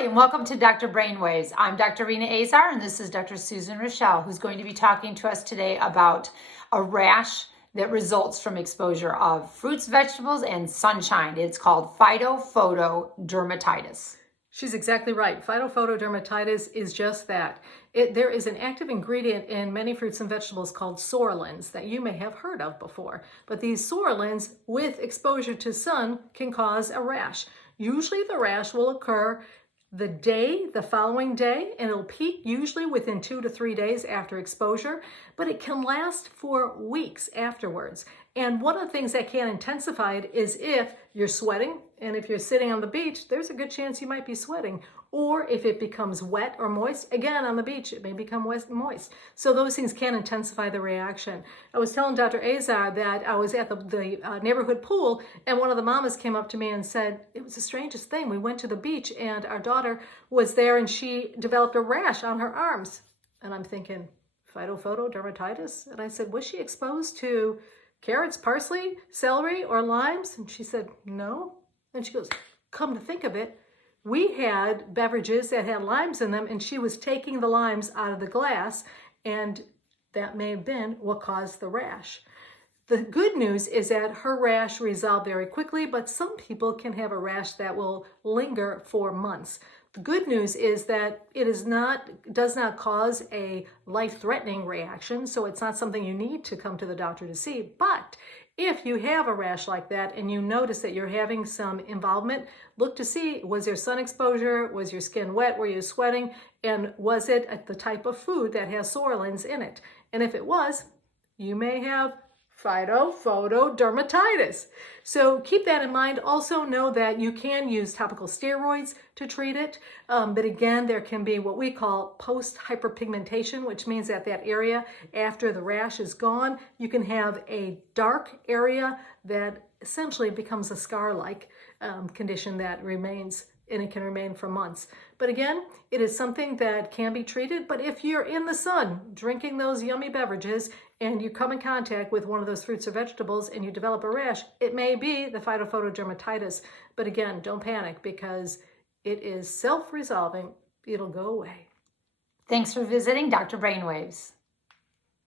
Hi, and welcome to Dr. Brainwaves. I'm Dr. Rena Azar, and this is Dr. Susan Rochelle, who's going to be talking to us today about a rash that results from exposure of fruits, vegetables, and sunshine. It's called phytophotodermatitis. She's exactly right. Phytophotodermatitis is just that. There is an active ingredient in many fruits and vegetables called psoralens that you may have heard of before. But these psoralens, with exposure to sun, can cause a rash. Usually the rash will occur the following day, and it'll peak usually within 2 to 3 days after exposure, but it can last for weeks afterwards. And one of the things that can intensify it is if you're sweating, and if you're sitting on the beach, there's a good chance you might be sweating. Or if it becomes wet or moist, again, on the beach, it may become wet and moist. So those things can intensify the reaction. I was telling Dr. Azar that I was at the neighborhood pool, and one of the mamas came up to me and said, it was the strangest thing. We went to the beach, and our daughter was there, and she developed a rash on her arms. And I'm thinking, phytophotodermatitis? And I said, was she exposed to carrots, parsley, celery, or limes? And she said, no. And she goes, come to think of it, we had beverages that had limes in them, and she was taking the limes out of the glass, and that may have been what caused the rash. The good news is that her rash resolved very quickly, but some people can have a rash that will linger for months. The good news is that it does not cause a life-threatening reaction, so it's not something you need to come to the doctor to see. But if you have a rash like that and you notice that you're having some involvement, look to see, was there sun exposure? Was your skin wet? Were you sweating? And was it the type of food that has psoralens in it? And if it was, you may have phytophotodermatitis. So keep that in mind. Also know that you can use topical steroids to treat it. But again, there can be what we call post-hyperpigmentation, which means that area after the rash is gone, you can have a dark area that essentially becomes a scar-like condition that remains, and it can remain for months. But again, it is something that can be treated. But if you're in the sun drinking those yummy beverages and you come in contact with one of those fruits or vegetables and you develop a rash, it may be the phytophotodermatitis. But again, don't panic because it is self-resolving. It'll go away. Thanks for visiting Dr. Brainwaves.